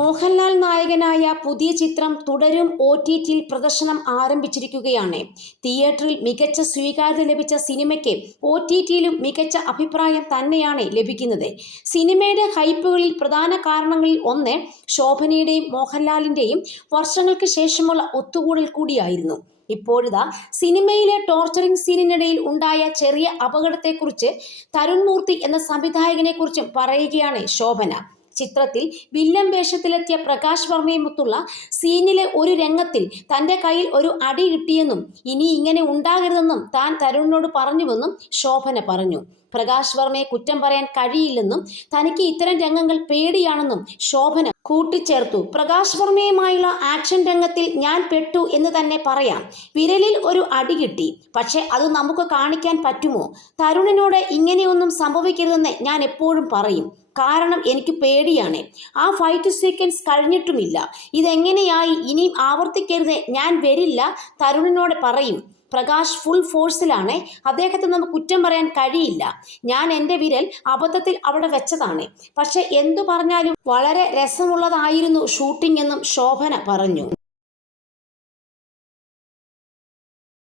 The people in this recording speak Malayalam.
മോഹൻലാൽ നായകനായ പുതിയ ചിത്രം തുടരും ഒ ടി ടിയിൽ പ്രദർശനം ആരംഭിച്ചിരിക്കുകയാണ്. തിയേറ്ററിൽ മികച്ച സ്വീകാര്യത ലഭിച്ച സിനിമയ്ക്ക് ഒ ടി ടിയിലും മികച്ച അഭിപ്രായം തന്നെയാണ് ലഭിക്കുന്നത്. സിനിമയുടെ ഹൈപ്പുകളിൽ പ്രധാന കാരണങ്ങളിൽ ഒന്ന് ശോഭനയുടെയും മോഹൻലാലിന്റെയും വർഷങ്ങൾക്ക് ശേഷമുള്ള ഒത്തുകൂടൽ കൂടിയായിരുന്നു. ഇപ്പോഴിതാ സിനിമയിലെ ടോർച്ചറിംഗ് സീനിനിടയിൽ ഉണ്ടായ ചെറിയ അപകടത്തെക്കുറിച്ച് തരുൺമൂർത്തി എന്ന സംവിധായകനെക്കുറിച്ചും പറയുകയാണ് ശോഭന. ചിത്രത്തിൽ വില്ലൻ വേഷത്തിലെത്തിയ പ്രകാശ് വർമ്മയുമൊത്തുള്ള സീനിലെ ഒരു രംഗത്തിൽ തന്റെ കയ്യിൽ ഒരു അടി കിട്ടിയെന്നും ഇനി ഇങ്ങനെ ഉണ്ടാകരുതെന്നും താൻ തരുണിനോട് പറഞ്ഞുവെന്നും ശോഭന പറഞ്ഞു. പ്രകാശ് വർമ്മയെ കുറ്റം പറയാൻ കഴിയില്ലെന്നും തനിക്ക് ഇത്തരം രംഗങ്ങൾ പേടിയാണെന്നും ശോഭന കൂട്ടിച്ചേർത്തു. പ്രകാശ് വർമ്മയുമായുള്ള ആക്ഷൻ രംഗത്തിൽ ഞാൻ പെട്ടു എന്ന് തന്നെ പറയാം. വിരലിൽ ഒരു അടി കിട്ടി. പക്ഷെ അത് നമുക്ക് കാണിക്കാൻ പറ്റുമോ? തരുണിനോട് ഇങ്ങനെയൊന്നും സംഭവിക്കരുതെന്ന് ഞാൻ എപ്പോഴും പറയും. കാരണം എനിക്ക് പേടിയാണ്. ആ ഫൈറ്റ് സീക്വൻസ് കഴിഞ്ഞിട്ടുമില്ല. ഇതെങ്ങനെയായി ഇനിയും ആവർത്തിക്കരുത് ഞാൻ വരില്ല തരുണിനോട് പറയും. പ്രകാശ് ഫുൾ ഫോഴ്സിലാണ് അദ്ദേഹത്തെ നമുക്ക് കുറ്റം പറയാൻ കഴിയില്ല. ഞാൻ എന്റെ വിരൽ അബദ്ധത്തിൽ അവിടെ വെച്ചതാണ്. പക്ഷെ എന്തു പറഞ്ഞാലും വളരെ രസമുള്ളതായിരുന്നു ഷൂട്ടിംഗ് എന്നും ശോഭന പറഞ്ഞു.